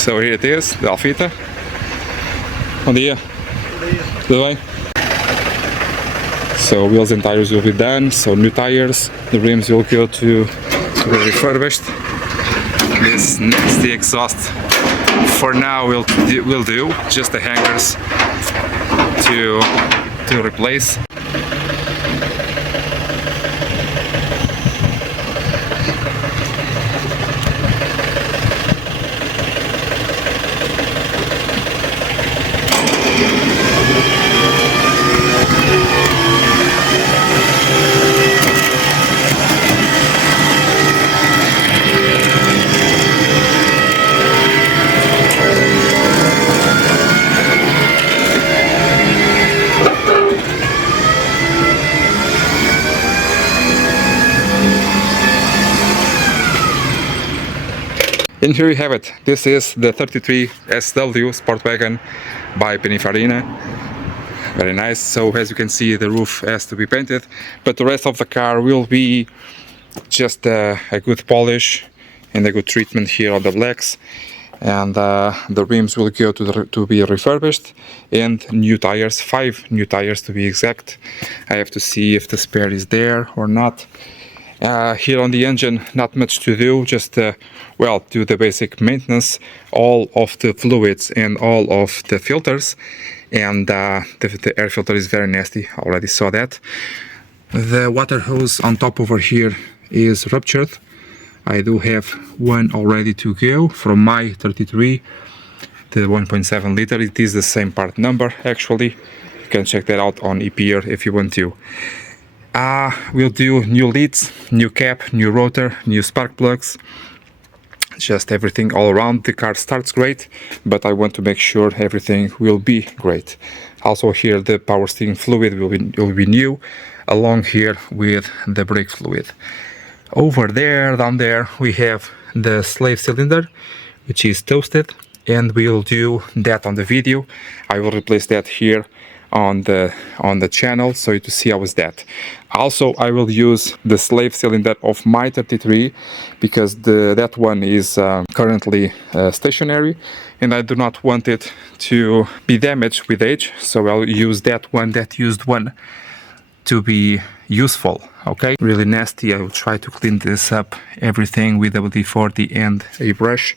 So here it is, the Alfita. Bom dia. Tudo bem? So wheels and tires will be done, so new tires, the rims will go to be refurbished. This nasty exhaust for now will do, just the hangers to replace. And here you have it. This is the 33 SW Sport Wagon by Pininfarina. Very nice. So as you can see, the roof has to be painted, but the rest of the car will be just a good polish and a good treatment here on the blacks. And the rims will go to be refurbished, and new tires, 5 new tires to be exact. I have to see if the spare is there or not. Here on the engine, not much to do, just well, do the basic maintenance, all of the fluids and all of the filters, and the air filter is very nasty, already saw that. The water hose on top over here is ruptured. I do have one already to go from my 33, the 1.7 liter. It is the same part number actually. You can check that out on EPR if you want to. We'll do new leads, new cap, new rotor, new spark plugs, just everything all around. The car starts great, but I want to make sure everything will be great. Also here the power steering fluid will be new, along here with the brake fluid. Over there, down there, we have the slave cylinder, which is toasted, and we'll do that on the video. I will replace that here on the channel, so you to see how is that. Also, I will use the slave cylinder of my 33 because that one is currently stationary, and I do not want it to be damaged with age, so I'll use that used one to be useful. Okay, really nasty. I will try to clean this up, everything with WD-40 and a brush.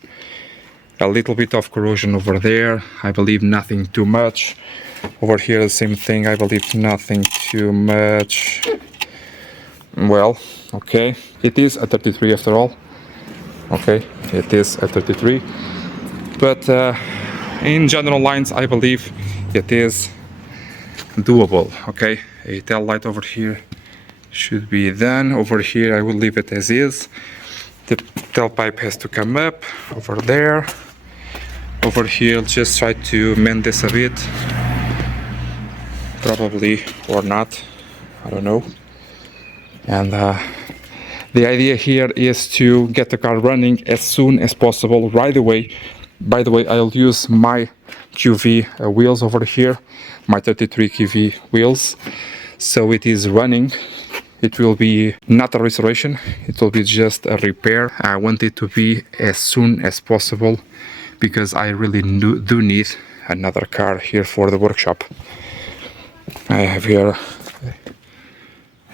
A little bit of corrosion over there, I believe nothing too much. Over here the same thing, I believe nothing too much. Well, okay, it is a 33 after all. Okay, it is a 33, but in general lines I believe it is doable. Okay, a tail light over here should be done. Over here I will leave it as is. The tailpipe has to come up over there. Over here just try to mend this a bit, probably, or not, I don't know. And the idea here is to get the car running as soon as possible, right away. By the way, I'll use my QV wheels over here, my 33 QV wheels, so it is running. It will be not a restoration, it will be just a repair. I want it to be as soon as possible because I really do need another car here for the workshop. I have here,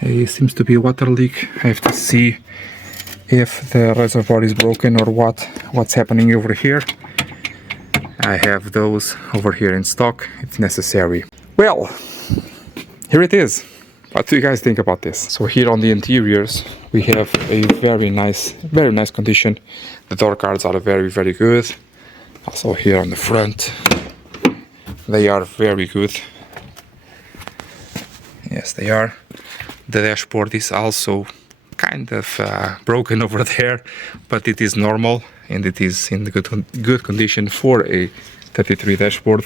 it seems to be a water leak. I have to see if the reservoir is broken or what's happening over here. I have those over here in stock if necessary. Well, here it is. What do you guys think about this? So here on the interiors we have a very nice condition. The door cards are very good. Also here on the front they are very good. Yes, they are. The dashboard is also kind of broken over there, but it is normal and it is in good condition for a 33 dashboard.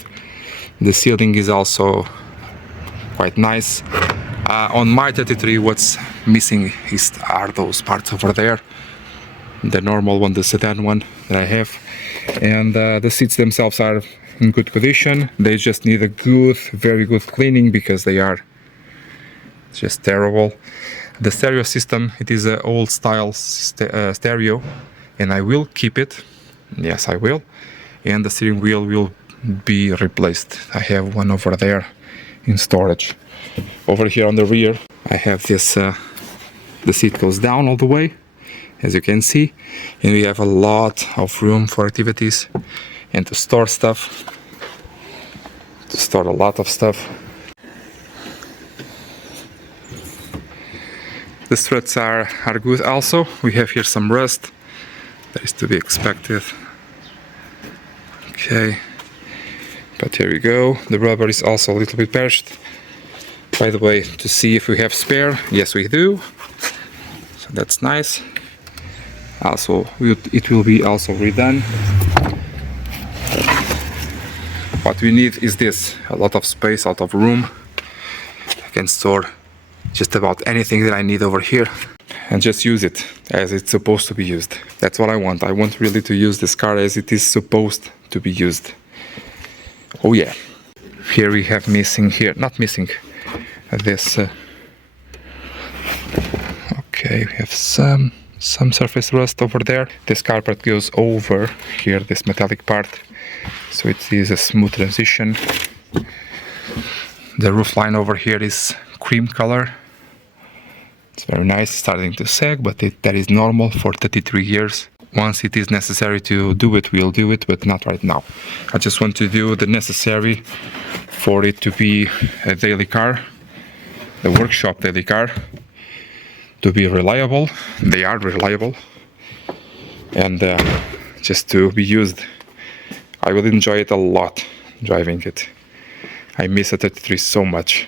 The ceiling is also quite nice. On my 33 what's missing are those parts over there. The normal one, the sedan one that I have. And the seats themselves are in good condition. They just need a very good cleaning because they are just terrible. The stereo system, it is an old style stereo, and I will keep it. Yes, I will. and the steering wheel will be replaced. I have one over there in storage. Over here on the rear I have this, the seat goes down all the way, as you can see, and we have a lot of room for activities and to store stuff, to store a lot of stuff. The struts are good also. We have here some rust, that is to be expected. Okay, but here we go. The rubber is also a little bit patched. By the way, to see if we have spare, yes we do, so that's nice. Also, it will be also redone. What we need is this, a lot of space, a lot of room. I can store just about anything that I need over here and just use it as it's supposed to be used. That's what I want. I want really to use this car as it is supposed to be used. Oh yeah. Here we have missing here, not missing, this okay, we have some surface rust over there. This carpet goes over here, this metallic part, so it is a smooth transition. The roof line over here is cream color. It's very nice, starting to sag, but that is normal for 33 years. Once it is necessary to do it, we'll do it, but not right now. I just want to do the necessary for it to be a daily car, the workshop daily car, to be reliable. They are reliable, and just to be used. I will enjoy it a lot driving it. I miss a 33 so much.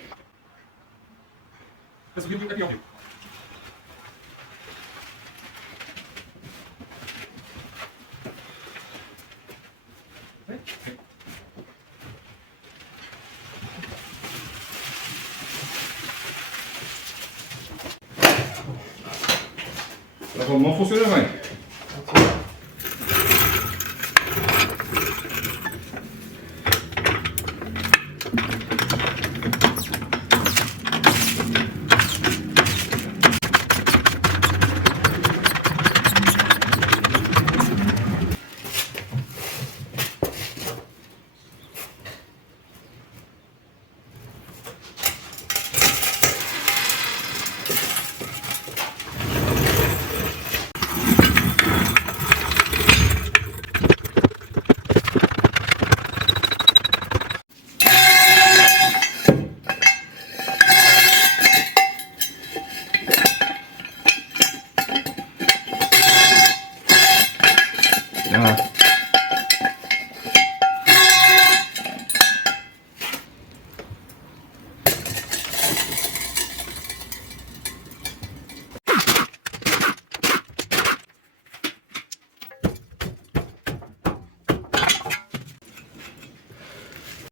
Não funciona bem.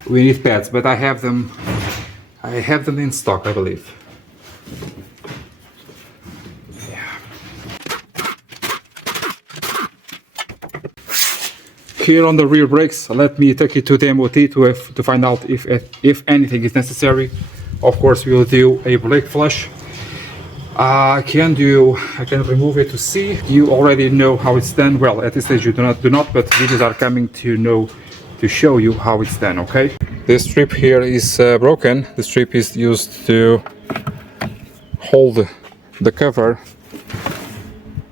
We need pads, but I have them in stock, I believe. Yeah. Here on the rear brakes, let me take you to the MOT to find out if anything is necessary. Of course, we will do a brake flush. I can remove it to see. You already know how it's done. Well, at this stage you do not, but videos are coming to show you how it's done, okay? This strip here is broken. The strip is used to hold the cover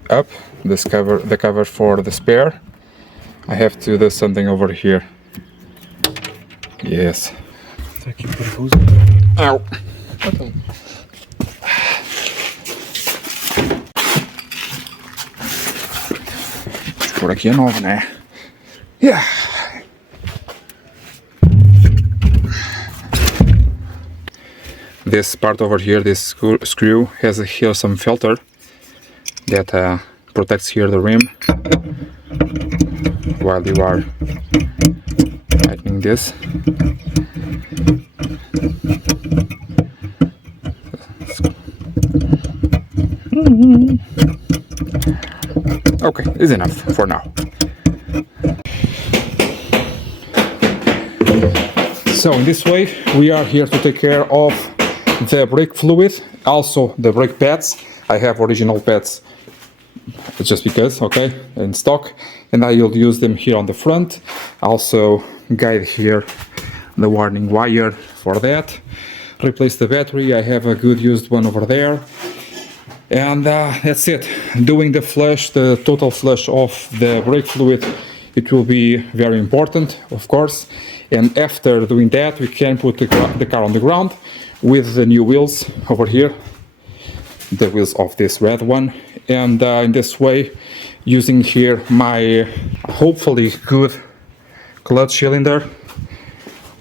up, the cover for the spare. I have to do something over here. Yes. Ow. Por aqui é nova, né? Yeah. This part over here, this screw has here some filter that protects here the rim while you are tightening this. Okay, it's enough for now. So in this way we are here to take care of the brake fluid, also the brake pads. I have original pads just because, okay, in stock, and I will use them here on the front. Also guide here the warning wire for that. Replace the battery, I have a good used one over there. And that's it. Doing the flush, the total flush of the brake fluid, it will be very important, of course. And after doing that, we can put the car on the ground with the new wheels over here, the wheels of this red one. And in this way, using here my hopefully good clutch cylinder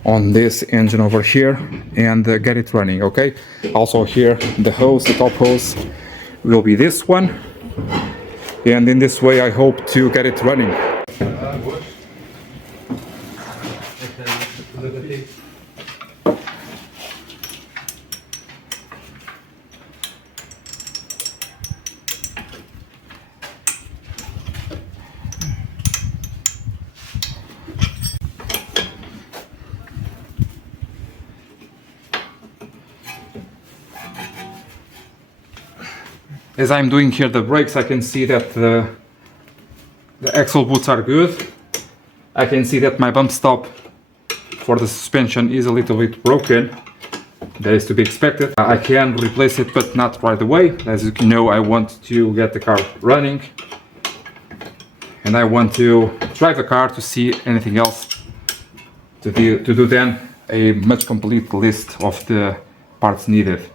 on this engine over here, and get it running, okay? Also here, the hose, the top hose will be this one, and in this way I hope to get it running. As I'm doing here the brakes, I can see that the axle boots are good. I can see that my bump stop for the suspension is a little bit broken. That is to be expected. I can replace it, but not right away. As you can know, I want to get the car running, and I want to drive the car to see anything else to do then a much complete list of the parts needed.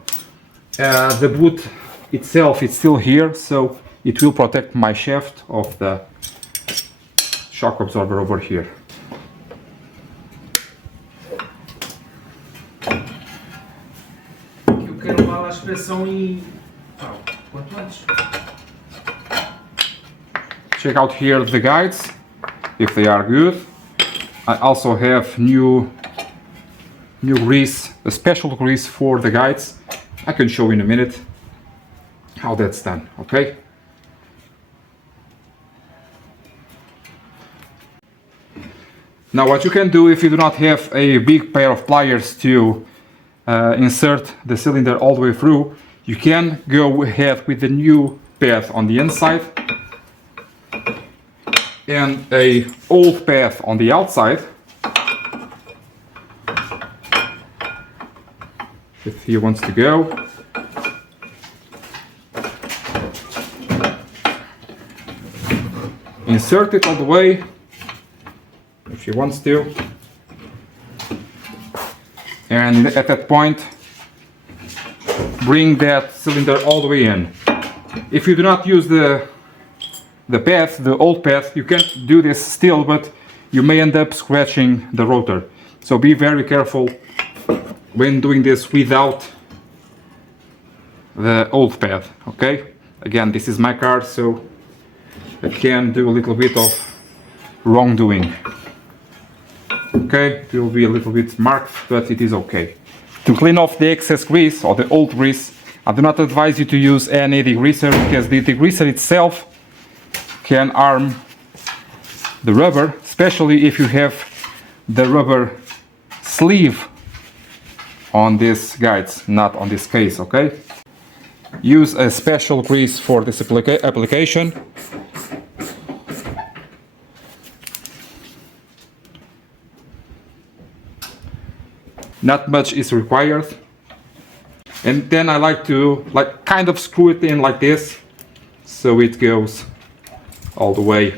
The boot itself is still here, so it will protect my shaft of the shock absorber over here. Eu quero lá a inspeção e quanto antes. Check out here the guides, if they are good. I also have new grease, a special grease for the guides. I can show in a minute how that's done, okay? Now what you can do if you do not have a big pair of pliers to insert the cylinder all the way through, you can go ahead with the new path on the inside and a old path on the outside. If he wants to go. Insert it all the way, if she wants to, and at that point bring that cylinder all the way in. If you do not use the path, the old path, you can do this still, but you may end up scratching the rotor. So be very careful when doing this without the old path, okay? Again, this is my car, so I can do a little bit of wrongdoing. Okay, it will be a little bit marked, but it is okay. To clean off the excess grease or the old grease, I do not advise you to use any degreaser, because the degreaser itself can harm the rubber, especially if you have the rubber sleeve on these guides, not on this case, okay? Use a special grease for this application. Not much is required, and then I like to kind of screw it in like this, so it goes all the way.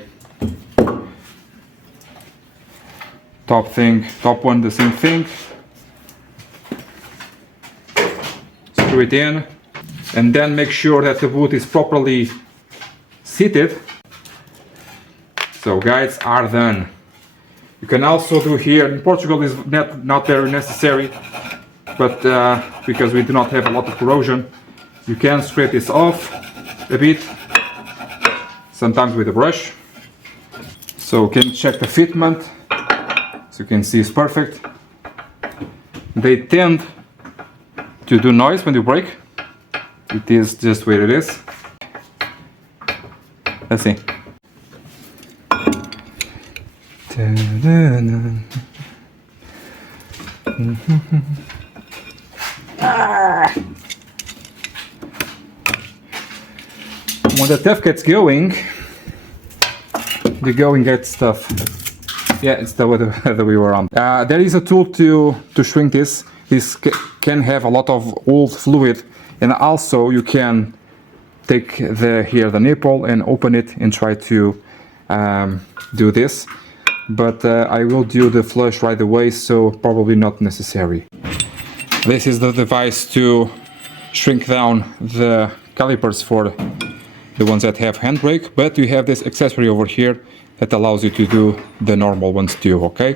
Top one, the same thing. Screw it in, and then make sure that the boot is properly seated. So guides are done. You can also do here, in Portugal is not very necessary, but because we do not have a lot of corrosion, you can scrape this off a bit, sometimes with a brush. So you can check the fitment, so you can see it's perfect. They tend to do noise when you brake. It is just where it is. Let's see. When the TEF gets going, You go and get stuff. Yeah, it's the other way around. There is a tool to shrink this. This can have a lot of old fluid, and also you can take the nipple and open it and try to do this. But I will do the flush right away, so probably not necessary. This is the device to shrink down the calipers for the ones that have handbrake, but you have this accessory over here that allows you to do the normal ones too, okay?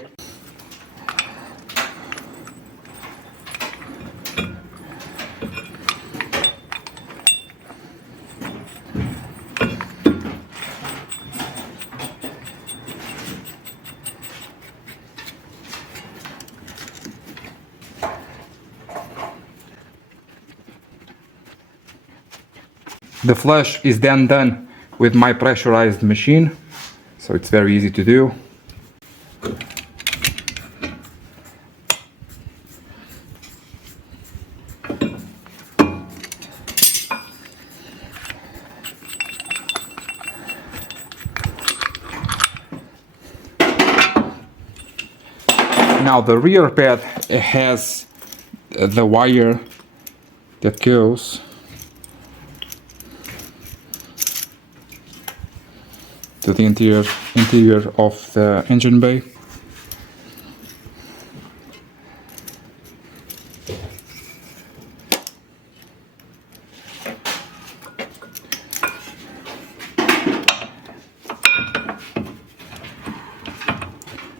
The flush is then done with my pressurized machine, so it's very easy to do. Now the rear pad has the wire that goes to the interior of the engine bay.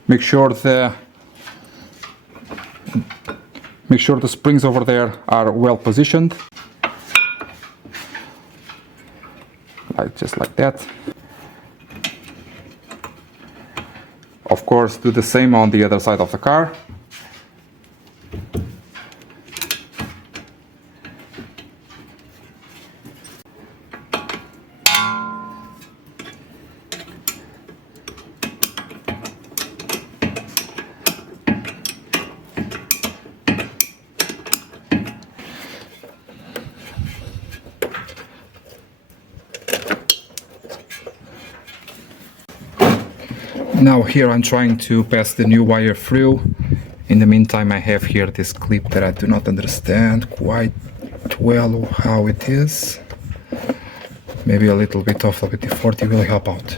Make sure the springs over there are well positioned, just like that. Of course, do the same on the other side of the car. Now here I'm trying to pass the new wire through. In the meantime, I have here this clip that I do not understand quite well how it is. Maybe a little bit of WD-40 will help out.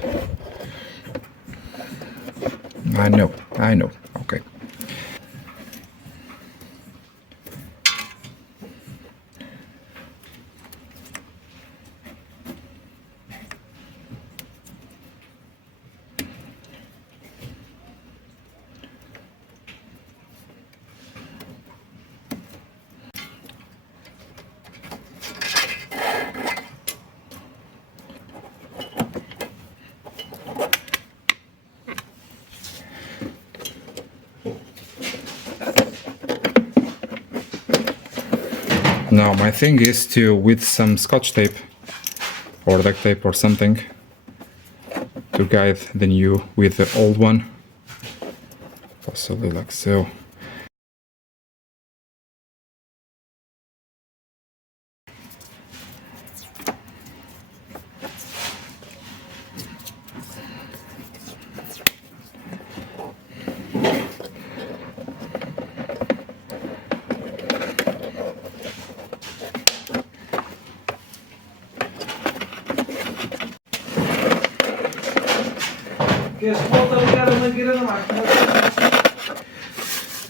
I know, okay. Now my thing is to, with some scotch tape or duct tape or something, to guide the new with the old one, possibly like so.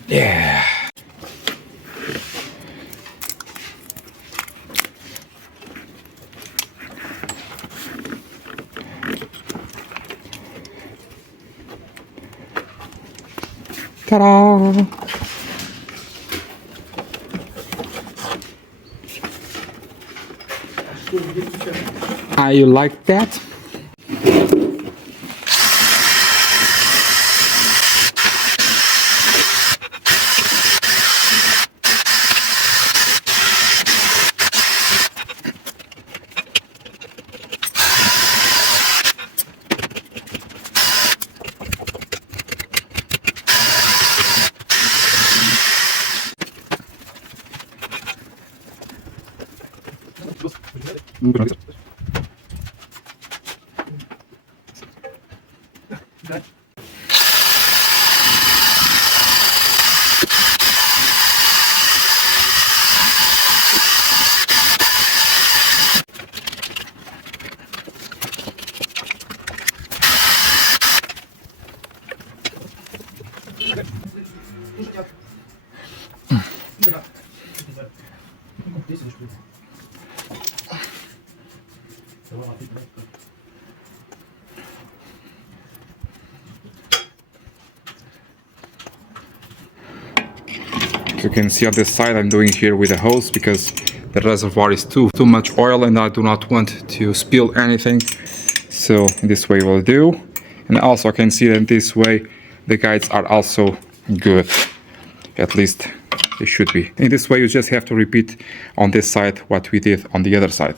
Yeah. Ta-da! You like that? you can see on this side, I'm doing here with a hose because the reservoir is too much oil and I do not want to spill anything. So this way will do. And also I can see that this way the guides are also good. At least they should be. In this way you just have to repeat on this side what we did on the other side.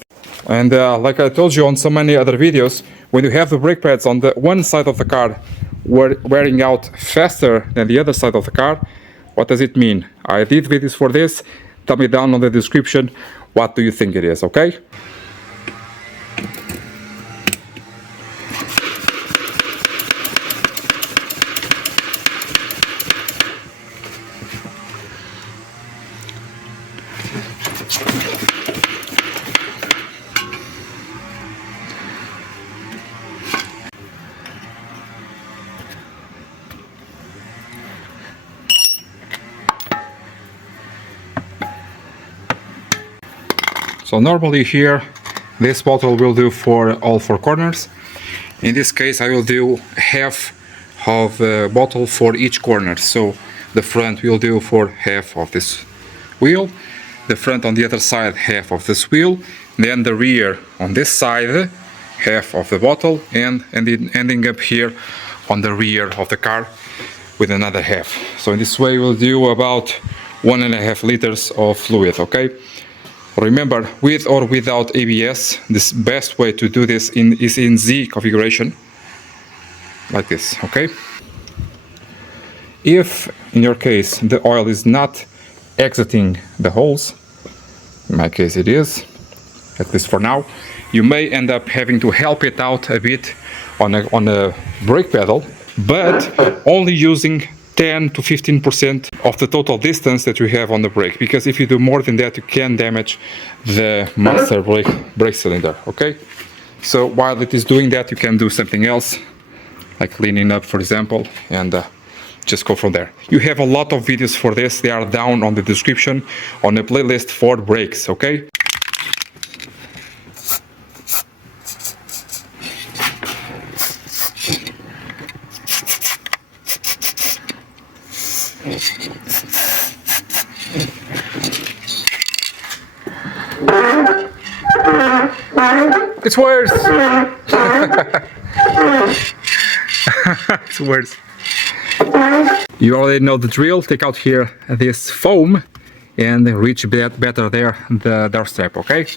And like I told you on so many other videos, when you have the brake pads on the one side of the car wearing out faster than the other side of the car, what does it mean? I did videos for this. Tell me down on the description what do you think it is, okay? So normally here, this bottle will do for all four corners. In this case, I will do half of the bottle for each corner. So the front will do for half of this wheel, the front on the other side half of this wheel, then the rear on this side half of the bottle, and ending up here on the rear of the car with another half. So in this way we'll do about 1.5 liters of fluid, okay? Remember, with or without ABS, the best way to do this is in Z configuration, like this, okay? If, in your case, the oil is not exiting the holes, in my case it is, at least for now, you may end up having to help it out a bit on a brake pedal, but only using 10 to 15% of the total distance that you have on the brake, because if you do more than that you can damage the master brake cylinder, okay? So while it is doing that, you can do something else, like cleaning up, for example, and just go from there. You have a lot of videos for this, they are down on the description on the playlist for brakes, okay? It's worse. It's worse. You already know the drill. Take out here this foam and reach better there the doorstep, okay?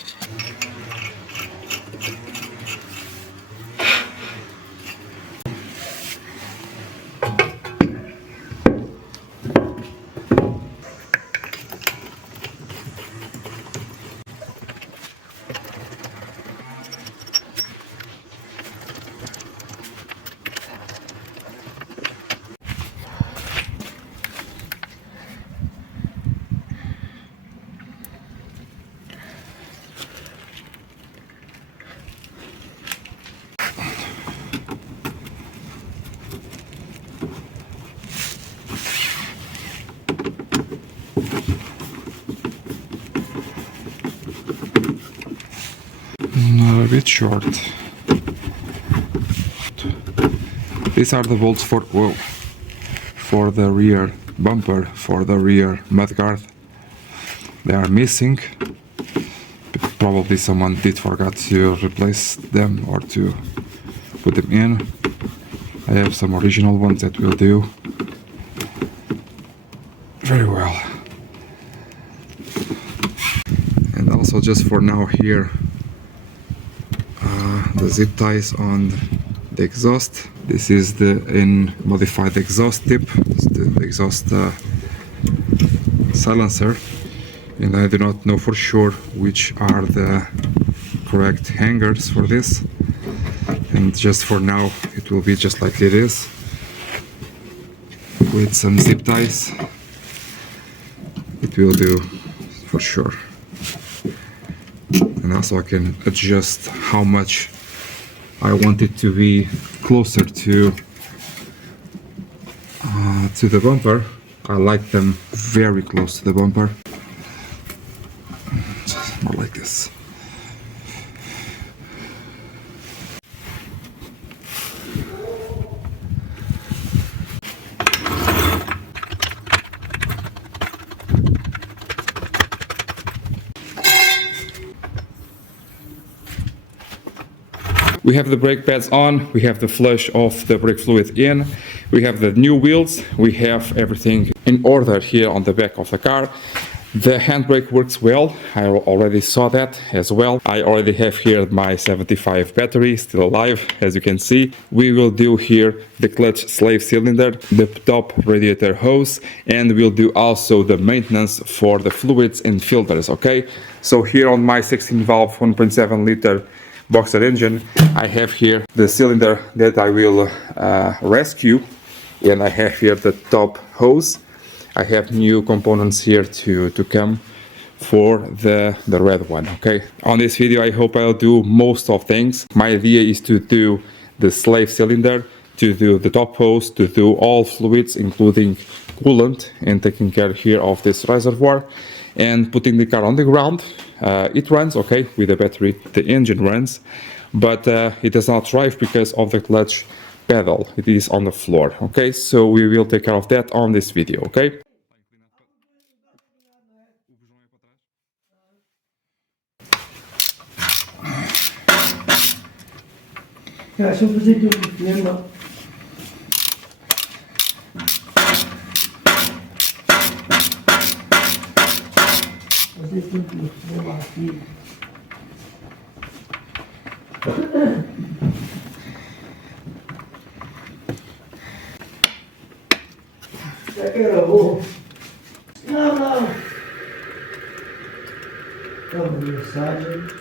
A bit short. These are the bolts for the rear bumper, for the rear mudguard. They are missing. Probably someone did forget to replace them or to put them in. I have some original ones that will do very well. And also just for now here, the zip ties on the exhaust. This is the modified exhaust tip, the exhaust silencer, and I do not know for sure which are the correct hangers for this, and just for now it will be just like it is with some zip ties. It will do for sure. And also I can adjust how much I want it to be closer to the bumper. I like them very close to the bumper. Just more like this. We have the brake pads on, we have the flush of the brake fluid in, we have the new wheels, we have everything in order here on the back of the car. The handbrake works well, I already saw that as well. I already have here my 75 battery still alive, as you can see. We will do here the clutch slave cylinder, the top radiator hose, and we'll do also the maintenance for the fluids and filters, okay? So here on my 16 valve 1.7 liter boxer engine, I have here the cylinder that I will rescue, and I have here the top hose. I have new components here to come for the red one, okay? On this video I hope I'll do most of things. My idea is to do the slave cylinder, to do the top hose, to do all fluids including coolant, and taking care here of this reservoir and putting the car on the ground. It runs okay with the battery, the engine runs, but it does not drive because of the clutch pedal. It is on the floor, okay? So we will take care of that on this video, okay? Cara, se eu fazer tudo mesmo. Fazer tudo mesmo aqui. Já que era bom. Não. Toma mensagem.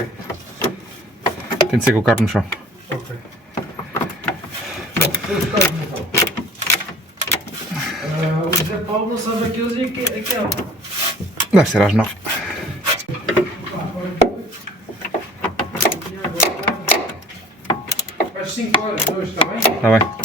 Ok. Tem de ser com o carro no chão. Ok. Bom, os carros no chão. O Zé Paulo não sabe aqueles e aquela. Deve ser às 9. Às 5 horas hoje, está bem? Está bem.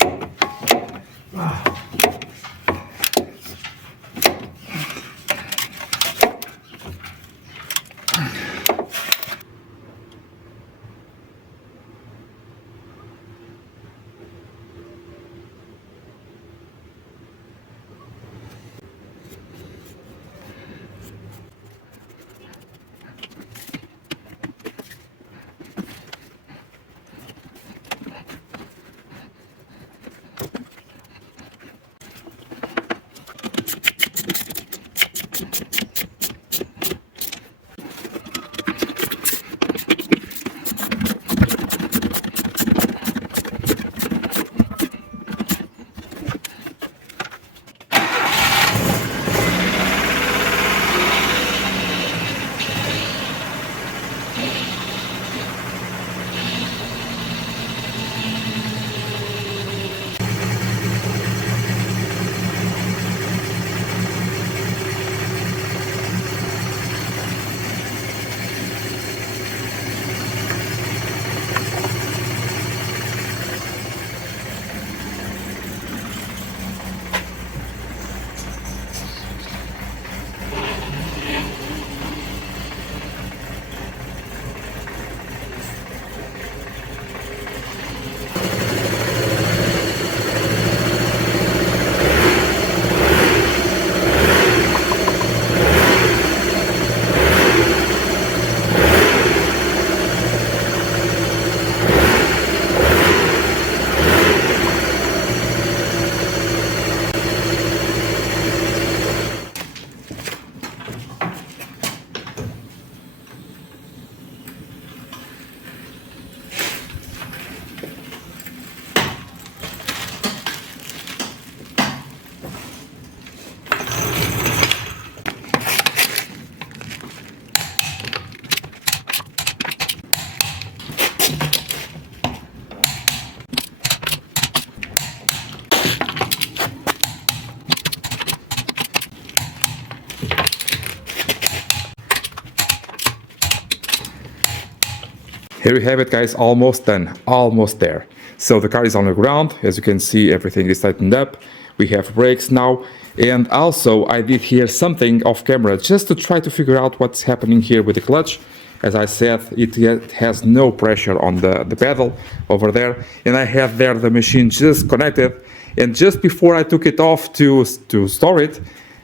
Here we have it, guys, almost done, almost there. So the car is on the ground, as you can see, everything is tightened up. We have brakes now, and also I did here something off camera just to try to figure out what's happening here with the clutch. As I said, it has no pressure on the pedal over there, and I have there the machine just connected, and just before I took it off to store it,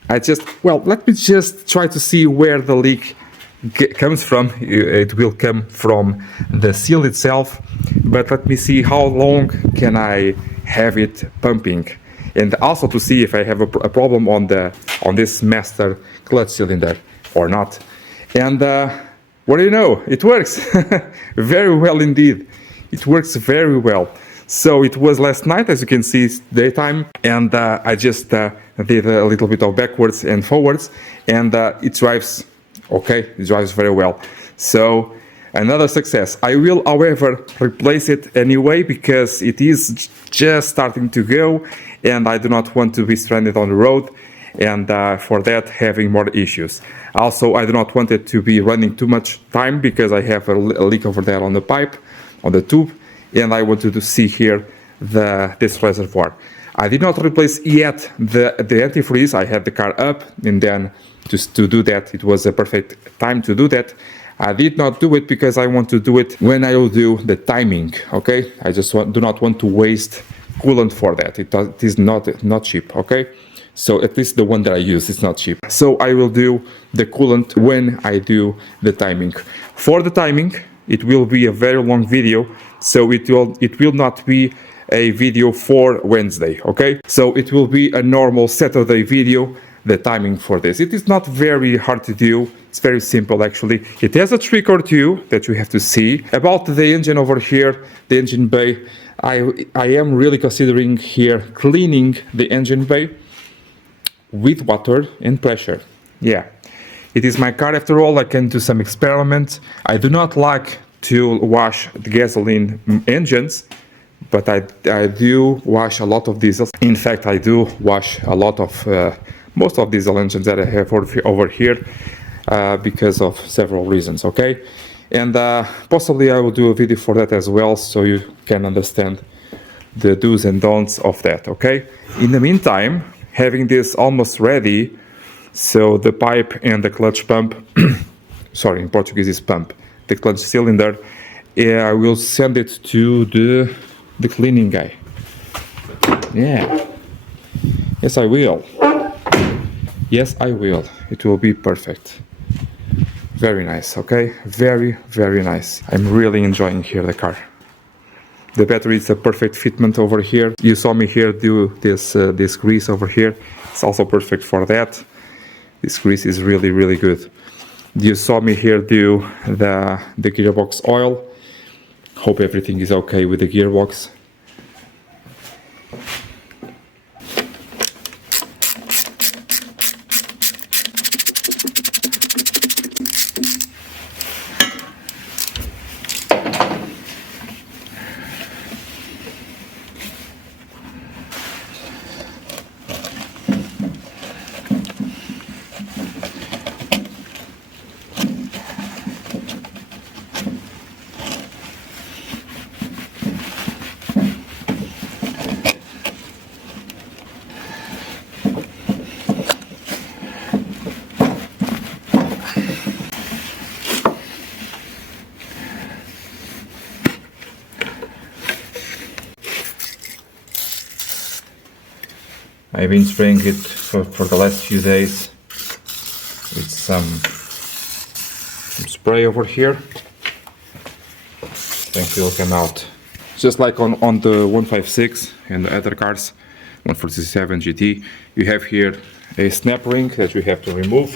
let me just try to see where the leak comes from. It will come from the seal itself, but let me see how long can I have it pumping, and also to see if I have a problem on this master clutch cylinder or not. And what do you know, it works very well indeed. It works very well. So it was last night, as you can see, it's daytime, and I just did a little bit of backwards and forwards, and it drives okay, it drives very well. So another success. I will, however, replace it anyway because it is just starting to go, and I do not want to be stranded on the road, and for that having more issues. Also, I do not want it to be running too much time because I have a leak over there on the pipe, on the tube, and I wanted to see here this reservoir. I did not replace yet the antifreeze. I had the car up, and then just to do that, it was a perfect time to do that. I did not do it because I want to do it when I will do the timing, okay? I just do not want to waste coolant for that. It is not cheap, okay? So at least the one that I use is not cheap. So I will do the coolant when I do the timing. For the timing, it will be a very long video, so it will not be a video for Wednesday, okay? So it will be a normal Saturday video, the timing for this. It is not very hard to do. It's very simple, actually. It has a trick or two that you have to see. About the engine over here, the engine bay, I am really considering here cleaning the engine bay with water and pressure. Yeah, It is my car after all. I can do some experiments. I do not like to wash the gasoline engines, but I do wash a lot of diesels. In fact, I do wash a lot of most of diesel engines that I have over here because of several reasons, okay? And possibly I will do a video for that as well, so you can understand the do's and don'ts of that, okay? In the meantime, having this almost ready, so the pipe and the clutch pump, sorry, in Portuguese is pump, the clutch cylinder, I will send it to the cleaning guy. Yeah. Yes, I will. Yes, I will. It will be perfect. Very nice, okay? Very, very nice. I'm really enjoying here the car. The battery is a perfect fitment over here. You saw me here do this grease over here. It's also perfect for that. This grease is really, really good. You saw me here do the gearbox oil. Hope everything is okay with the gearbox. I've been spraying it for the last few days with some spray over here. I think it will come out. Just like on the 156 and the other cars, 147 GT, you have here a snap ring that you have to remove.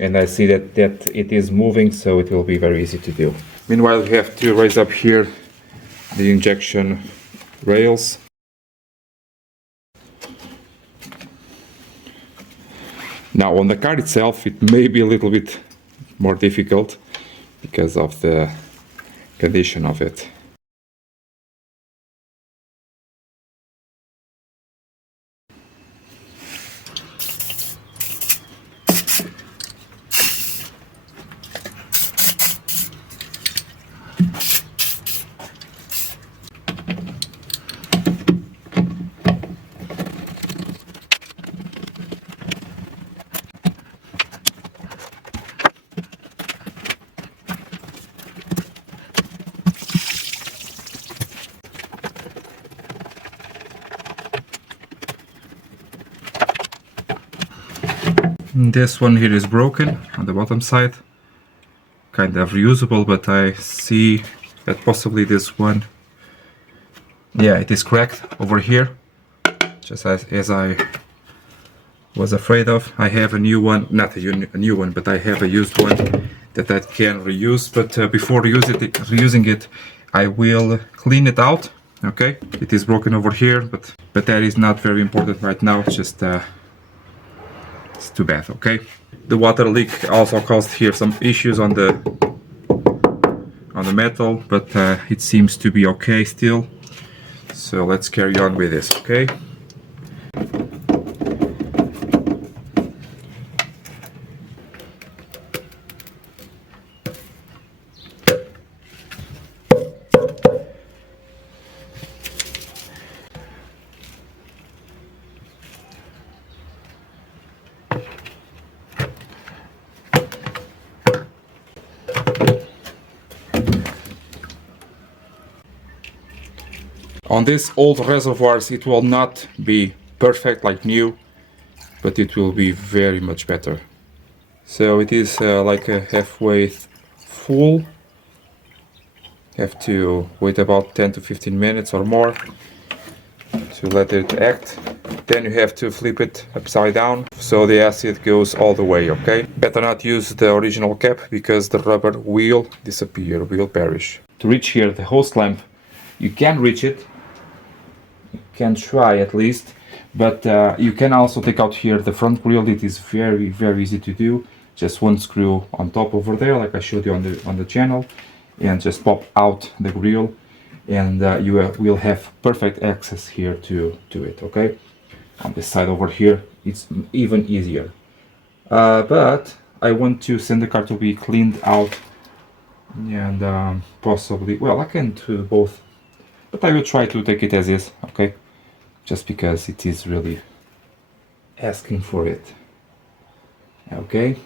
And I see that it is moving, so it will be very easy to do. Meanwhile, we have to raise up here the injection rails. Now on the car itself, it may be a little bit more difficult because of the condition of it. This one here is broken on the bottom side, kind of reusable, but I see that possibly this one, yeah, it is cracked over here, just as I was afraid of. I have a new one, not a new one, but I have a used one that I can reuse, but before reusing it, I will clean it out, okay? It is broken over here, but that is not very important right now, just it's too bad, okay? The water leak also caused here some issues on the metal, but it seems to be okay still. So let's carry on with this, okay? On these old reservoirs, it will not be perfect like new, but it will be very much better. So it is like a halfway full. Have to wait about 10 to 15 minutes or more to let it act. Then you have to flip it upside down so the acid goes all the way, okay? Better not use the original cap because the rubber will disappear, will perish. to reach here the hose clamp. You can reach it, you can try at least, but you can also take out here the front grille. It is very easy to do. Just one screw on top over there, like I showed you on the channel, and just pop out the grille, and you will have perfect access here to it. Okay, on this side over here it's even easier, but I want to send the car to be cleaned out, and possibly, well, I can do both, but I will try to take it as is. Okay, just because it is really asking for it. Okay.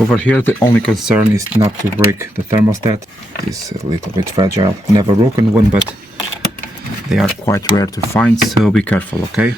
Over here the only concern is not to break the thermostat. It's a little bit fragile. Never broken one, but they are quite rare to find, so be careful, okay?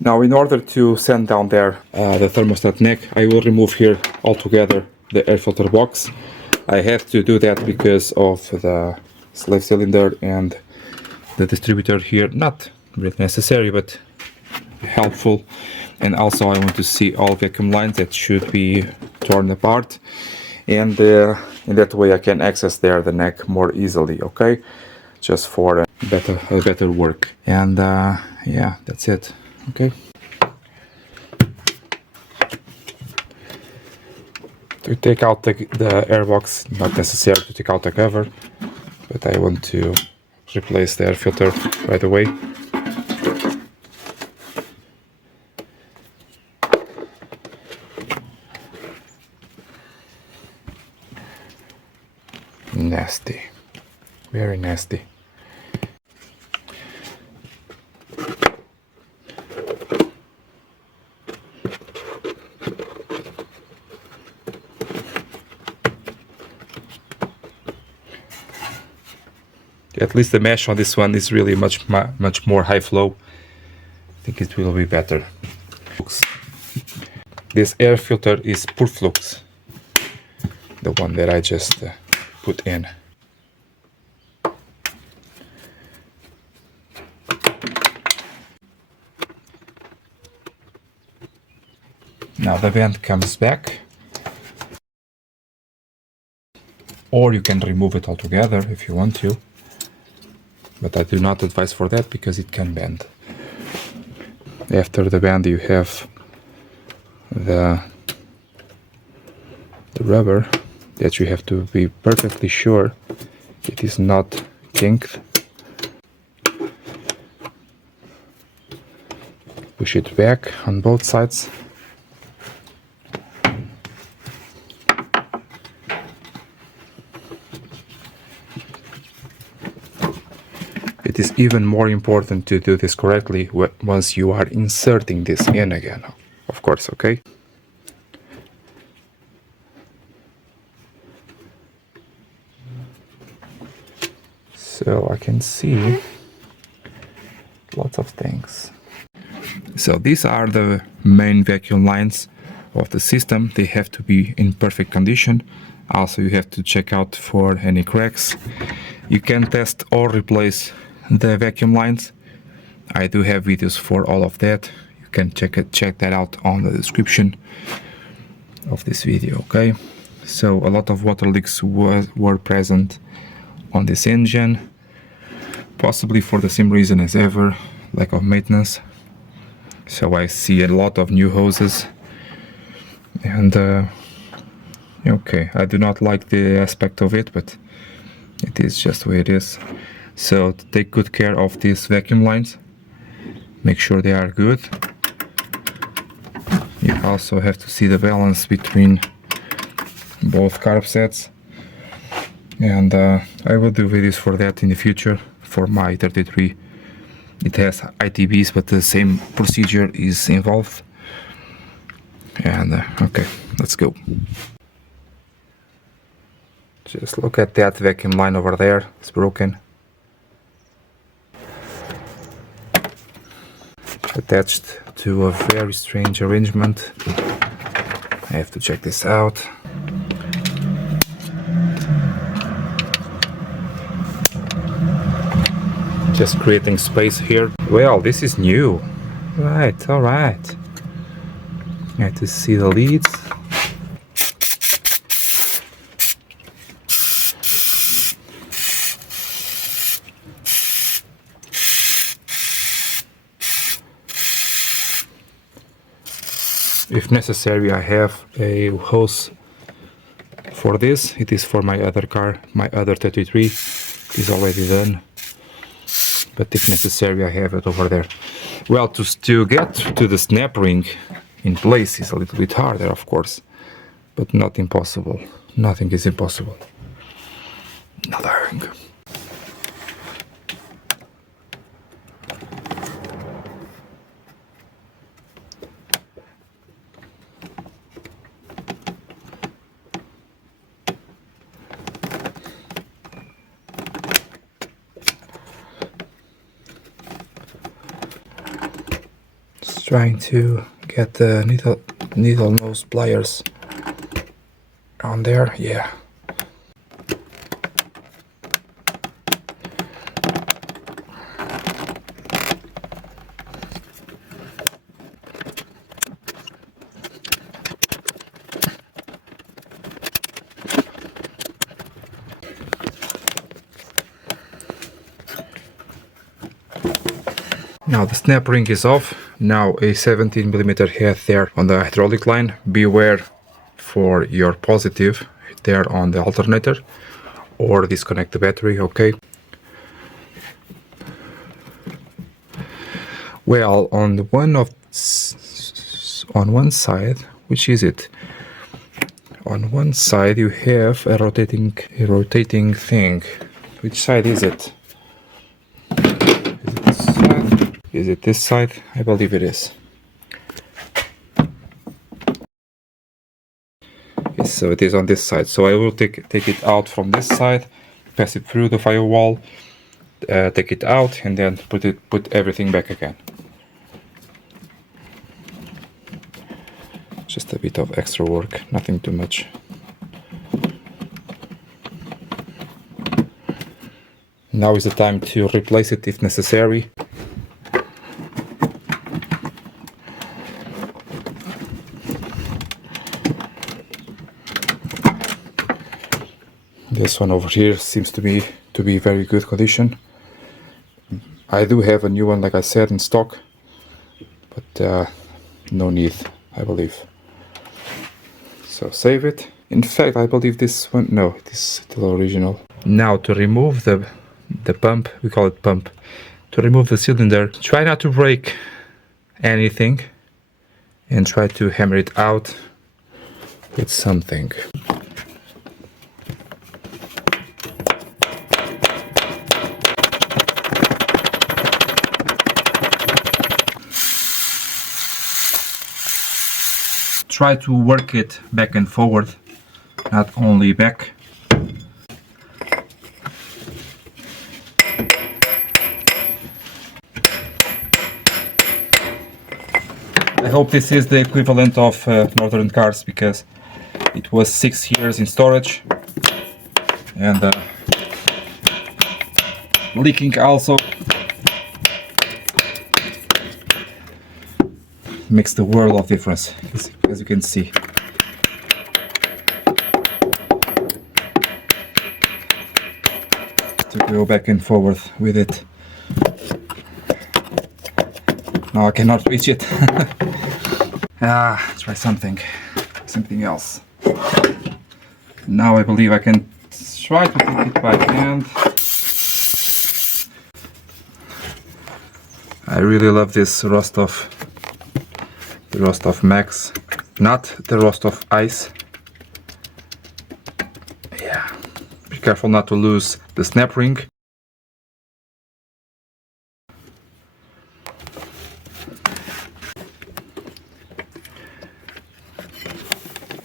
Now, in order to send down there the thermostat neck, I will remove here altogether the air filter box. I have to do that because of the slave cylinder and the distributor here. Not really necessary, but helpful. And also I want to see all vacuum lines that should be torn apart. And in that way I can access there the neck more easily, okay? Just for better work. And yeah, that's it. Okay. To take out the airbox, not necessary to take out the cover, but I want to replace the air filter right away. Nasty, very nasty. At least the mesh on this one is really much more high flow. I think it will be better. This air filter is pure flux, the one that I just put in. Now the vent comes back, or you can remove it altogether if you want to. But I do not advise for that because it can bend. After the bend you have the rubber that you have to be perfectly sure it is not kinked. Push it back on both sides. It is even more important to do this correctly once you are inserting this in again, of course, okay? So I can see lots of things. So these are the main vacuum lines of the system. They have to be in perfect condition. Also, you have to check out for any cracks. You can test or replace the vacuum lines. I do have videos for all of that. You can check that out on the description of this video, okay? So a lot of water leaks were present on this engine, possibly for the same reason as ever, lack of maintenance. So I see a lot of new hoses, and okay, I do not like the aspect of it, but it is just the way it is. So take good care of these vacuum lines, make sure they are good. You also have to see the balance between both carb sets, and I will do videos for that in the future. For my 33 it has ITBs, but the same procedure is involved. And okay, let's go. Just look at that vacuum line over there, it's broken. Attached to a very strange arrangement. I have to check this out. Just creating space here. Well, this is new. Right, alright. I have to see the leads. If necessary, I have a hose for this. It is for my other car, my other 33. It is already done. But if necessary, I have it over there. Well, to get to the snap ring in place is a little bit harder, of course, but not impossible. Nothing is impossible. Nothing. Trying to get the needle nose pliers on there. Yeah. Now the snap ring is off. Now a 17mm head there on the hydraulic line. Beware for your positive there on the alternator, or disconnect the battery, okay? Well, on one side, which is it? On one side you have a rotating thing. Which side is it? Is it this side? I believe it is. Yes, so it is on this side. So I will take it out from this side, pass it through the firewall, take it out, and then put everything back again. Just a bit of extra work, nothing too much. Now is the time to replace it if necessary. This one over here seems to be very good condition. I do have a new one, like I said, in stock, but no need, I believe. So save it. In fact, I believe this one, no, it is still original. Now to remove the pump, we call it pump. To remove the cylinder, try not to break anything and try to hammer it out with something. Try to work it back and forward, not only back. I hope this is the equivalent of Northern cars, because it was 6 years in storage and leaking also. Makes the world of difference, as you can see. go back and forth with it. No, I cannot reach it. Try something else. Now I believe I can try to take it by hand. I really love this Rostov, the Rostov Max, not the Rostov Ice. Yeah, be careful not to lose the snap ring.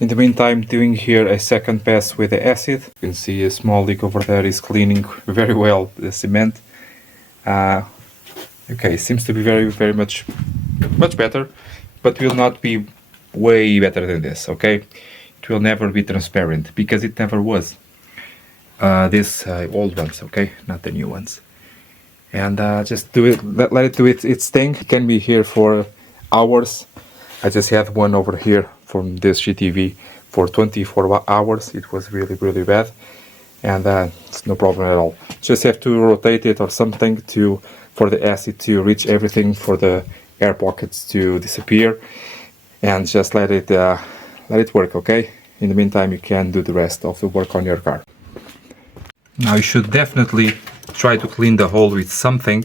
In the meantime, doing here a second pass with the acid. You can see a small leak over there is cleaning very well the cement. Okay, seems to be very much better, but will not be way better than this. Okay, it will never be transparent because it never was. These old ones, okay, not the new ones. And just do it, let it do its thing. It can be here for hours. I just had one over here from this GTV for 24 hours. It was really bad, and it's no problem at all. Just have to rotate it or something for the acid to reach everything, for the air pockets to disappear, and just let it work. Okay. In the meantime, you can do the rest of the work on your car. Now you should definitely try to clean the hole with something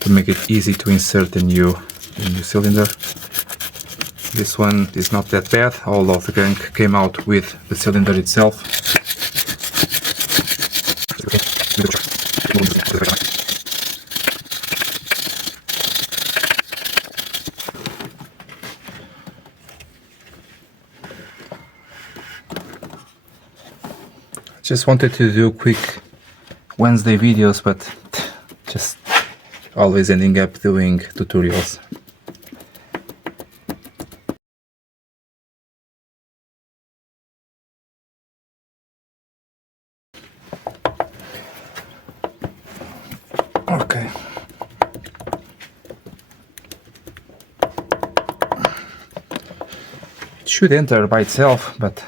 to make it easy to insert the new cylinder. This one is not that bad, all of the gunk came out with the cylinder itself. Just wanted to do quick Wednesday videos, but just always ending up doing tutorials. Okay. It should enter by itself, but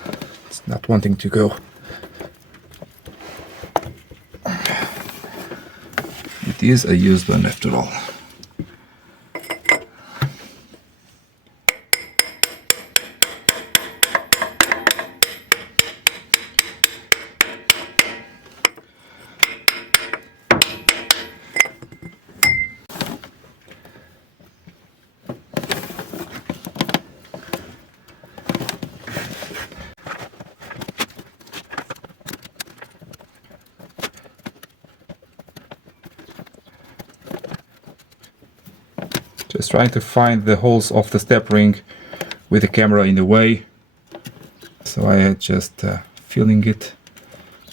it's not wanting to go. It is a used one after all. Just trying to find the holes of the step ring with the camera in the way. So I had just feeling it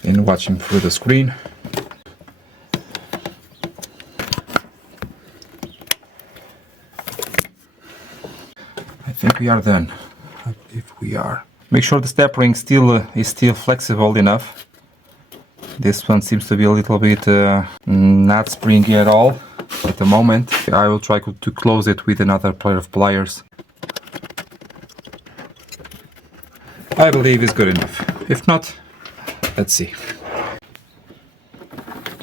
and watching through the screen. I think we are done. I believe we are. Make sure the step ring is still flexible enough. This one seems to be a little bit not springy at all at the moment. I will try to close it with another pair of pliers. I believe it's good enough. If not, let's see.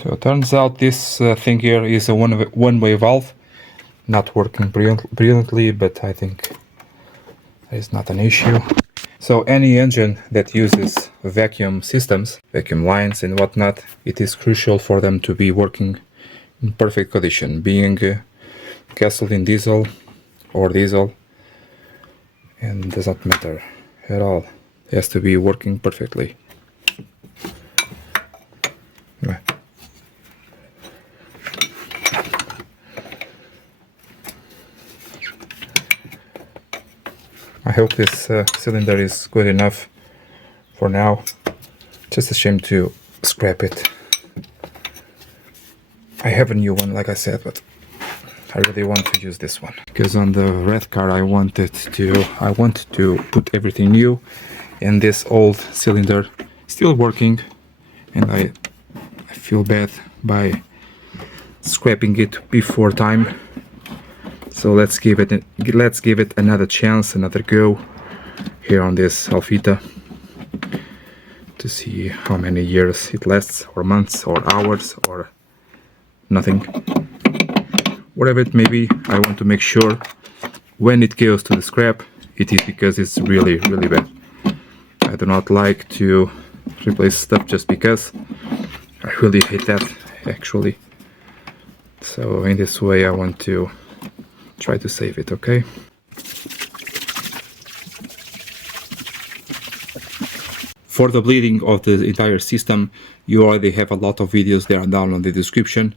So it turns out this thing here is a one-way valve. Not working brilliantly, but I think it's not an issue. So any engine that uses vacuum systems, vacuum lines and whatnot, it is crucial for them to be working in perfect condition, being gasoline diesel or diesel, and it does not matter at all. It has to be working perfectly. I hope this cylinder is good enough for now. Just a shame to scrap it. I have a new one, like I said, but I really want to use this one because on the red car I wanted to put everything new, and this old cylinder still working, and I feel bad by scrapping it before time. So let's give it another chance, another go here on this Alfita. to see how many years it lasts, or months, or hours, or nothing. Whatever it may be, I want to make sure when it goes to the scrap, it is because it's really, really bad. I do not like to replace stuff just because. I really hate that, actually. So in this way I want to try to save it, okay? For the bleeding of the entire system, you already have a lot of videos there down on the description.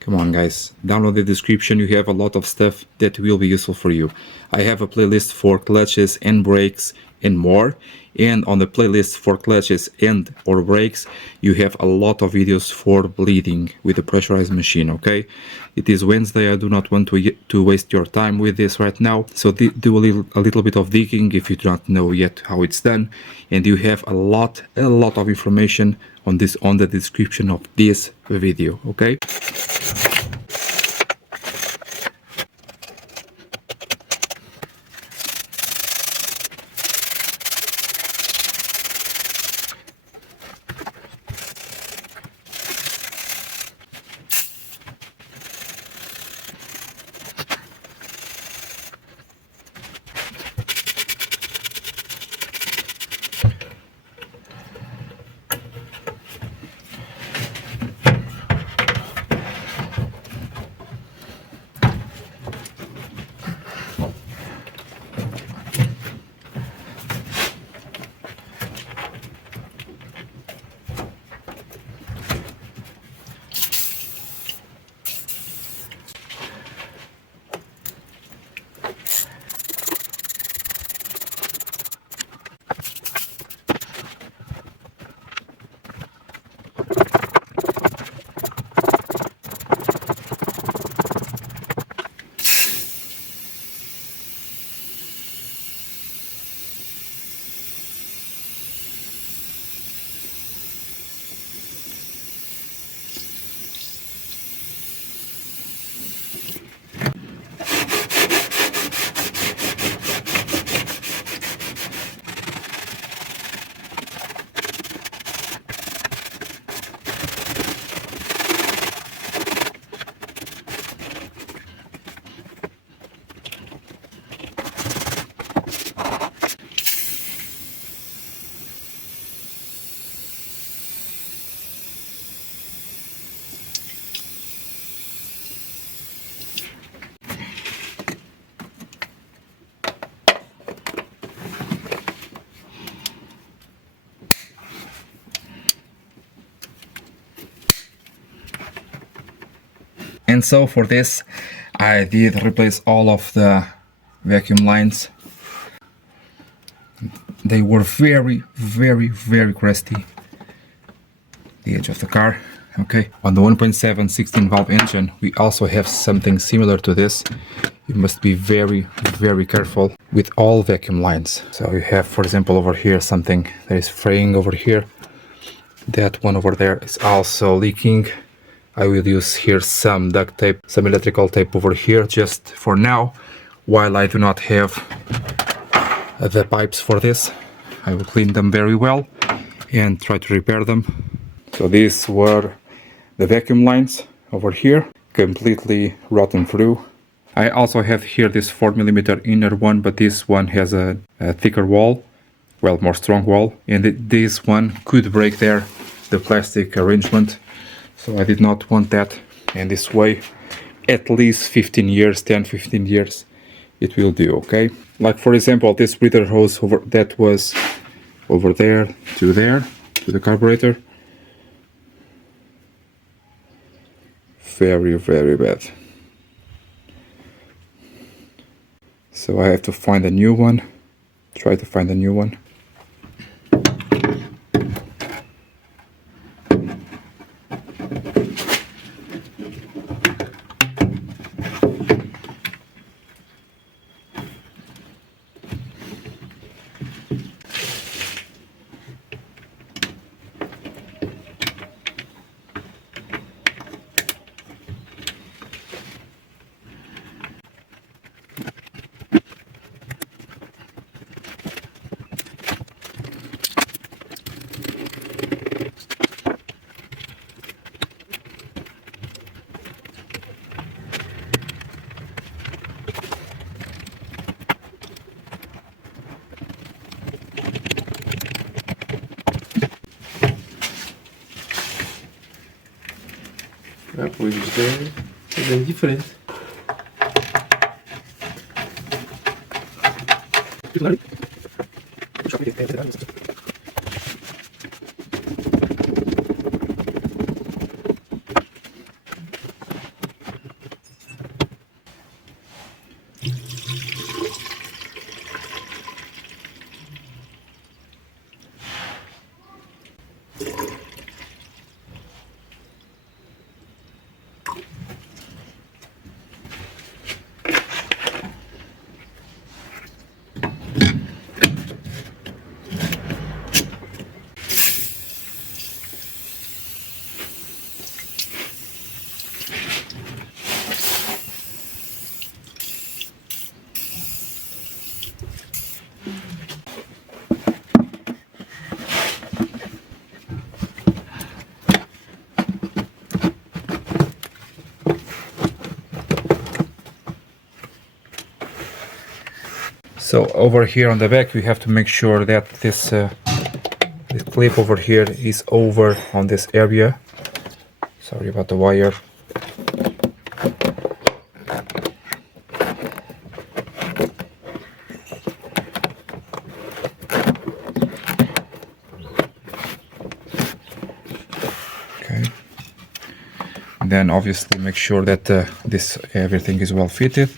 Come on guys, down on the description you have a lot of stuff that will be useful for you. I have a playlist for clutches and brakes and more, and on the playlist for clutches and or brakes you have a lot of videos for bleeding with a pressurized machine, okay? It is Wednesday, I do not want to waste your time with this right now, so do a little bit of digging if you do not know yet how it's done, and you have a lot of information on this on the description of this video, okay? And so for this I did replace all of the vacuum lines. They were very crusty, the edge of the car, okay? On the 1.7 16 valve engine we also have something similar to this. You must be very careful with all vacuum lines. So you have, for example, over here something that is fraying over here. That one over there is also leaking. I will use here some duct tape, some electrical tape over here just for now, while I do not have the pipes for this. I will clean them very well and try to repair them. So these were the vacuum lines over here, completely rotten through. I also have here this 4mm inner one, but this one has a thicker wall, well, more strong wall, and this one could break there, the plastic arrangement. So I did not want that, and this way at least 15 years, 10-15 years it will do, okay? Like for example this breather hose that was over there to the carburetor. Very bad. So I have to find a new one, try to find a new one. O isto é bem diferente. So over here on the back we have to make sure that this clip over here is over on this area. Sorry about the wire. Okay. And then obviously make sure that this everything is well fitted.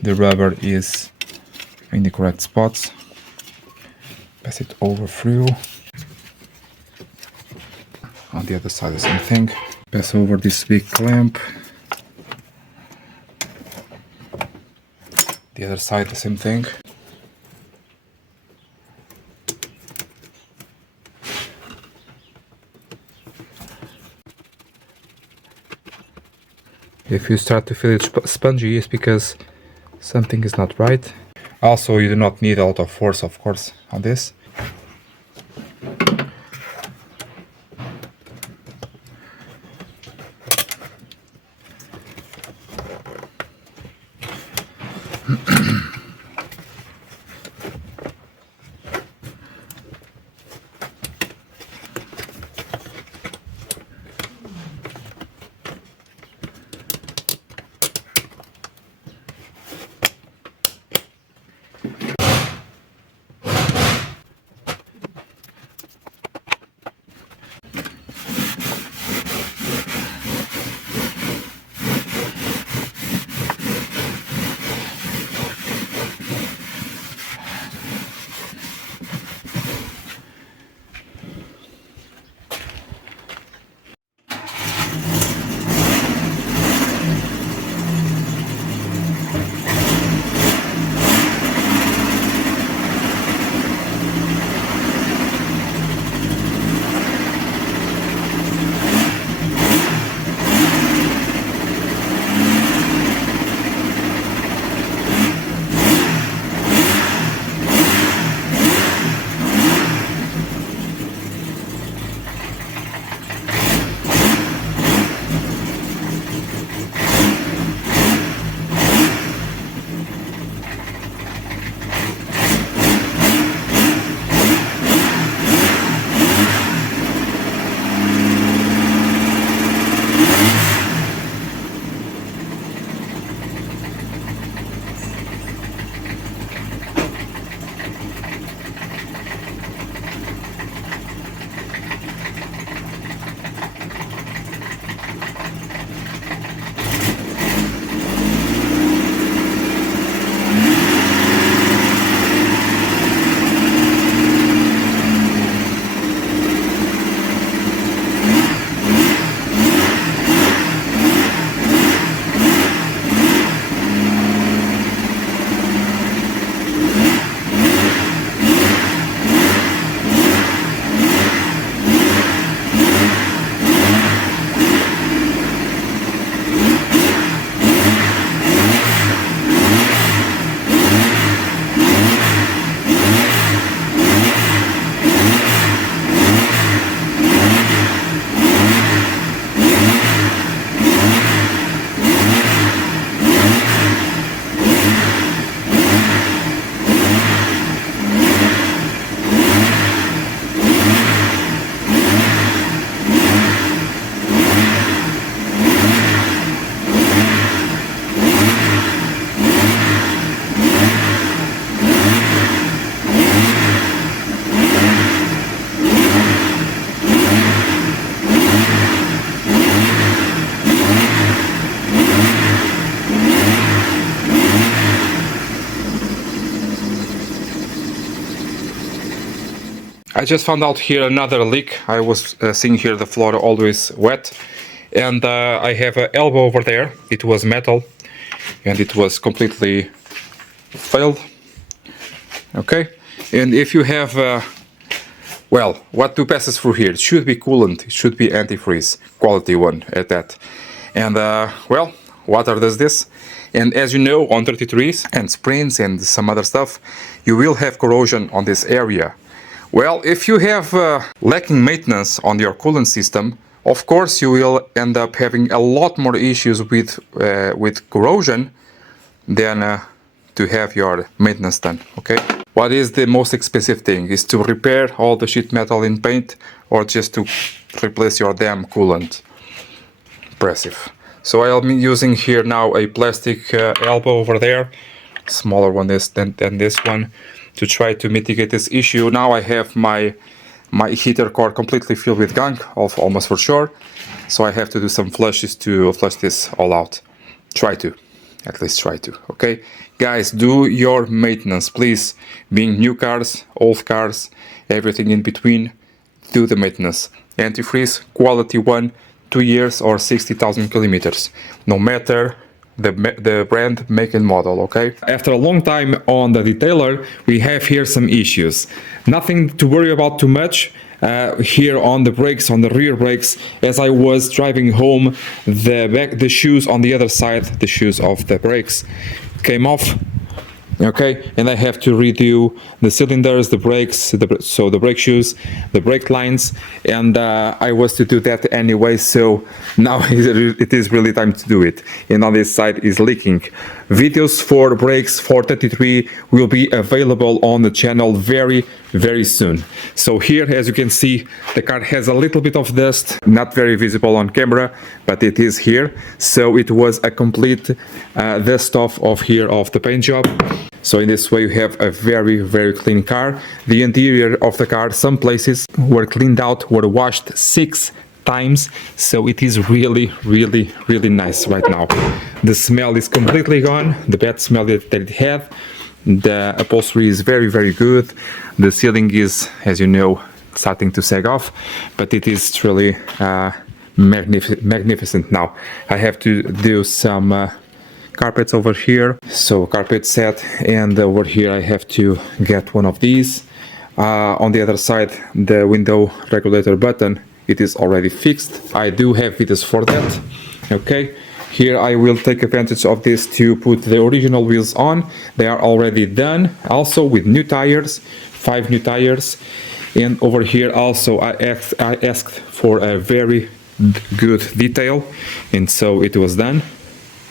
The rubber is in the correct spots. Pass it over through. On the other side the same thing. Pass over this big clamp. The other side the same thing. If you start to feel it spongy, it's because something is not right. Also, you do not need a lot of force, of course, on this. I just found out here another leak. I was seeing here the floor always wet, and I have an elbow over there. It was metal and it was completely failed. Okay, and if you have well, what do passes through here? It should be coolant, it should be antifreeze, quality one at that. And well, water does this. And as you know, on 33s and springs and some other stuff, you will have corrosion on this area. Well, if you have lacking maintenance on your coolant system, of course you will end up having a lot more issues with corrosion than to have your maintenance done, okay? What is the most expensive thing? Is to repair all the sheet metal in paint or just to replace your damn coolant? Impressive. So I'll be using here now a plastic elbow over there, smaller one than this one, to try to mitigate this issue. Now I have my heater core completely filled with gunk, almost for sure. So I have to do some flushes to flush this all out. At least try to, okay? Guys, do your maintenance, please. Being new cars, old cars, everything in between, do the maintenance. Antifreeze, quality one, 2 years or 60,000 kilometers. No matter the brand, make and model, okay? After a long time on the detailer, we have here some issues. Nothing to worry about too much. Here on the brakes, on the rear brakes, as I was driving home, the shoes on the other side, the shoes of the brakes, came off. Okay, and I have to redo the cylinders, the brakes, so the brake shoes, the brake lines, and I was to do that anyway, so now it is really time to do it. And on this side is leaking. Videos for brakes for 33 will be available on the channel very soon. So here, as you can see, the car has a little bit of dust, not very visible on camera, but it is here. So it was a complete dust off of the paint job. So in this way you have a very clean car. The interior of the car, some places were cleaned out, were washed 6 times, so it is really nice right now. The smell is completely gone, the bad smell that it had. The upholstery is very good. The ceiling is, as you know, starting to sag off, but it is truly magnificent now. I have to do some carpets over here, so carpet set, and over here I have to get one of these. On the other side, the window regulator button, it is already fixed. I do have videos for that. Okay, here I will take advantage of this to put the original wheels on. They are already done, also with new tires, 5 new tires. And over here also I asked for a very good detail, and so it was done.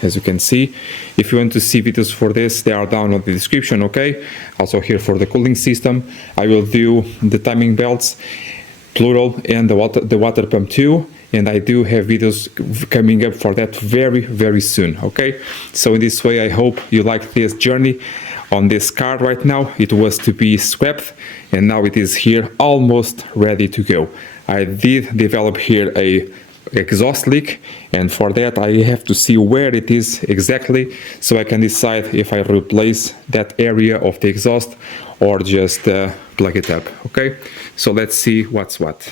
As you can see, if you want to see videos for this, they are down in the description, okay? Also here for the cooling system, I will do the timing belts, plural, and the water pump too. And I do have videos coming up for that very soon, okay? So in this way, I hope you like this journey on this car right now. It was to be swept, and now it is here, almost ready to go. I did develop here a exhaust leak, and for that I have to see where it is exactly, so I can decide if I replace that area of the exhaust or just plug it up. Okay, so let's see what's what.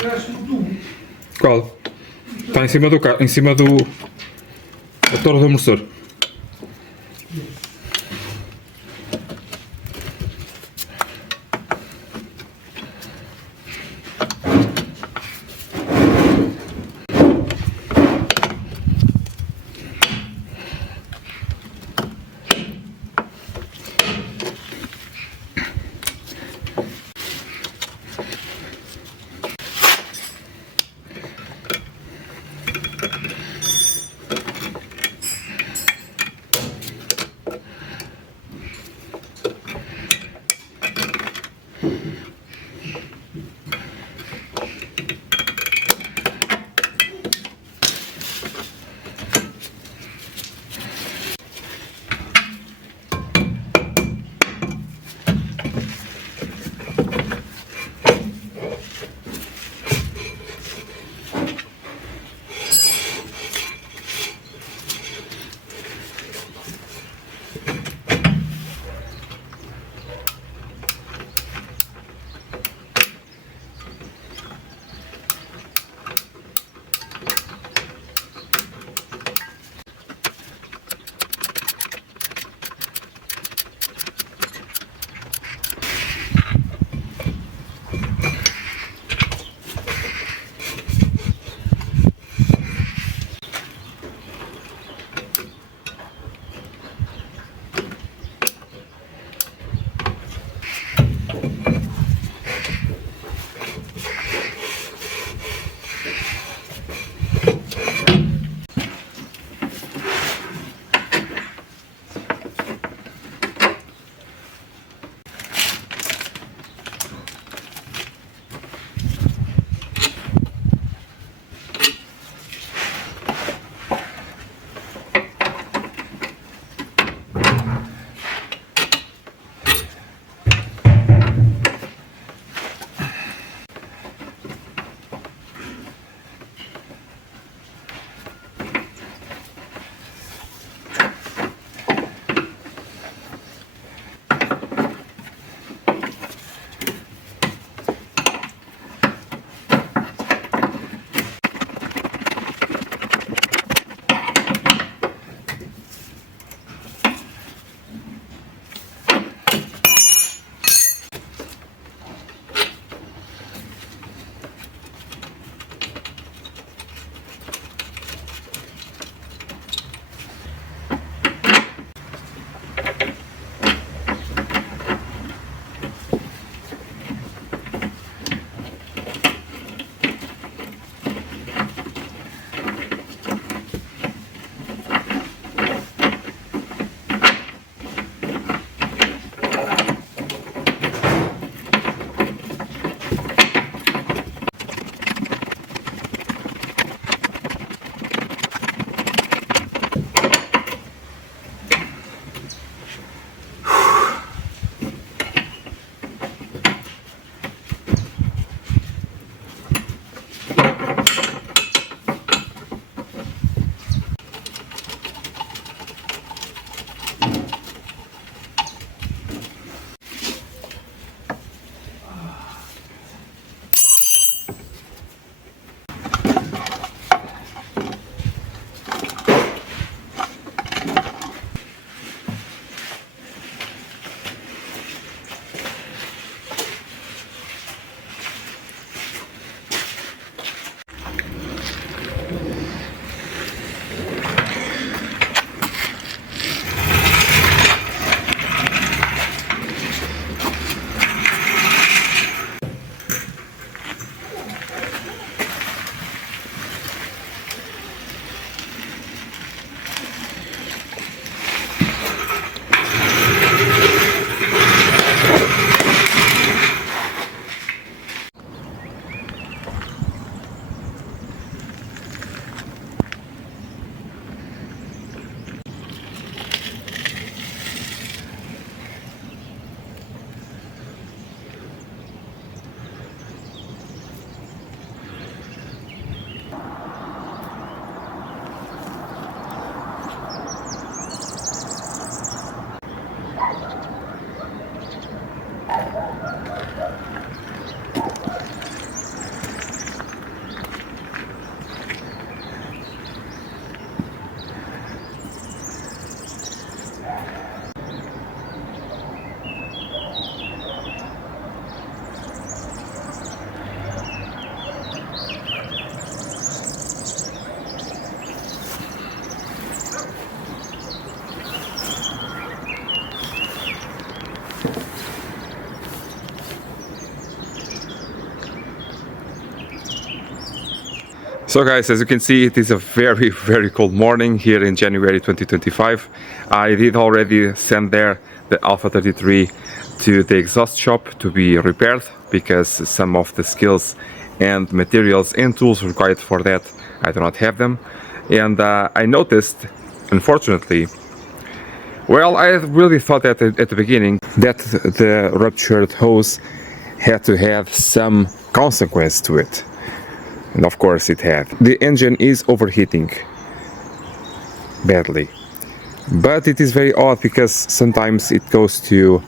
Tiraste no tubo. Qual? Está em cima do carro, em cima do. A torre do amortecedor. So guys, as you can see, it is a very cold morning here in January 2025. I did already send there the Alfa 33 to the exhaust shop to be repaired because some of the skills and materials and tools required for that, I do not have them. And I noticed, unfortunately, well, I really thought that at the beginning that the ruptured hose had to have some consequence to it. And of course it had. The engine is overheating badly. But it is very odd because sometimes it goes to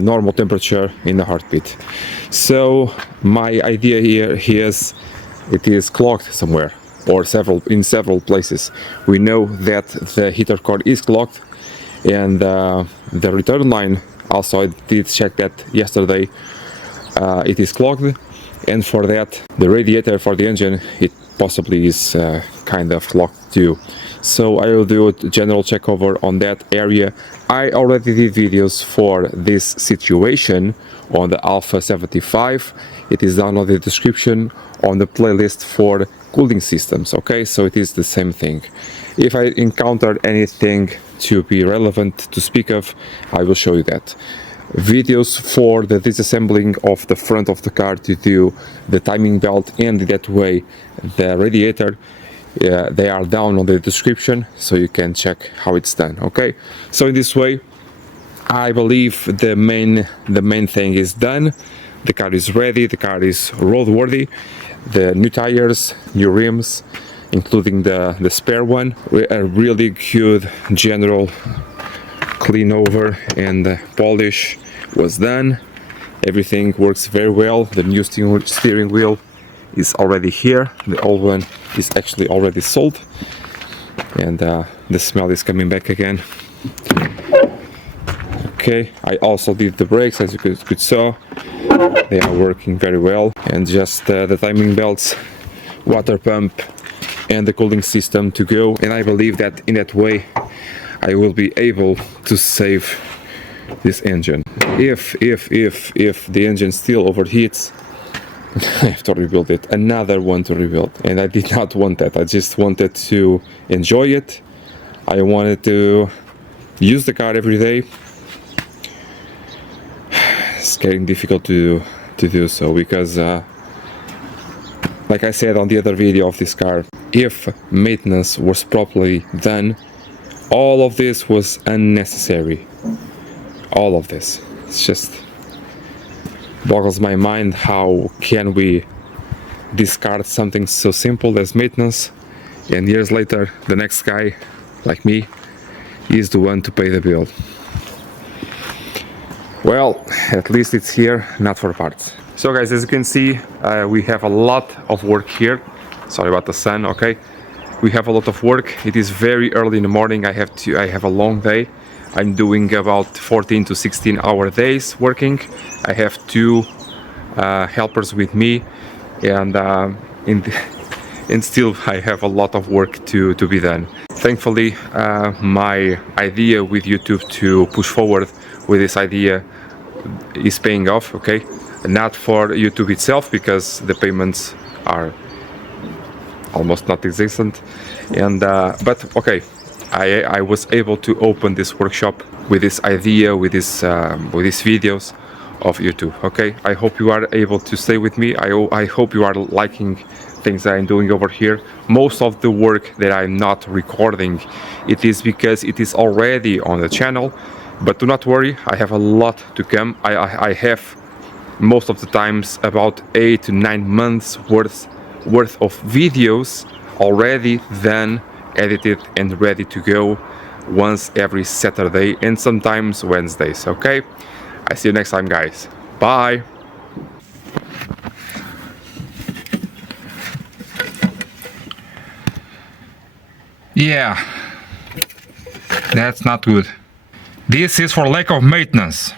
normal temperature in the heartbeat. So my idea here is it is clogged somewhere or in several places. We know that the heater core is clogged, and the return line also, I did check that yesterday, it is clogged. And for that, the radiator for the engine, it possibly is kind of clogged too. So I will do a general check over on that area. I already did videos for this situation on the Alfa 75. It is down on the description on the playlist for cooling systems, okay? So it is the same thing. If I encounter anything to be relevant to speak of, I will show you that. Videos for the disassembling of the front of the car to do the timing belt and that way the radiator, they are down on the description, so you can check how it's done, okay? So in this way, I believe the main thing is done. The car is ready, the car is roadworthy. The new tires, new rims, including the spare one, a really good general clean over and polish was done. Everything works very well. The new steering wheel is already here. The old one is actually already sold, and the smell is coming back again. Okay, I also did the brakes, as you could saw. They are working very well, and just the timing belts, water pump and the cooling system to go. And I believe that in that way I will be able to save this engine. If the engine still overheats, I have to rebuild it. Another one to rebuild. And I did not want that. I just wanted to enjoy it. I wanted to use the car every day. It's getting difficult to do so because like I said on the other video of this car, if maintenance was properly done, all of this was unnecessary. All of this. It's just boggles my mind how can we discard something so simple as maintenance, and years later the next guy, like me, is the one to pay the bill. Well, at least it's here, not for parts. So guys, as you can see, we have a lot of work here. Sorry about the sun, okay? We have a lot of work. It is very early in the morning. I have a long day. I'm doing about 14 to 16 hour days working. I have two helpers with me, and still I have a lot of work to be done. Thankfully, my idea with YouTube to push forward with this idea is paying off, okay? Not for YouTube itself, because the payments are almost not existent, and but okay, I was able to open this workshop with this idea, with these videos of YouTube, okay? I hope you are able to stay with me. I hope you are liking things that I'm doing over here. Most of the work that I'm not recording, it is because it is already on the channel, but do not worry, I have a lot to come. I have most of the times about 8 to 9 months worth of videos already done, edited and ready to go once every Saturday and sometimes Wednesdays, okay? I see you next time, guys. Bye. Yeah, that's not good. This is for lack of maintenance.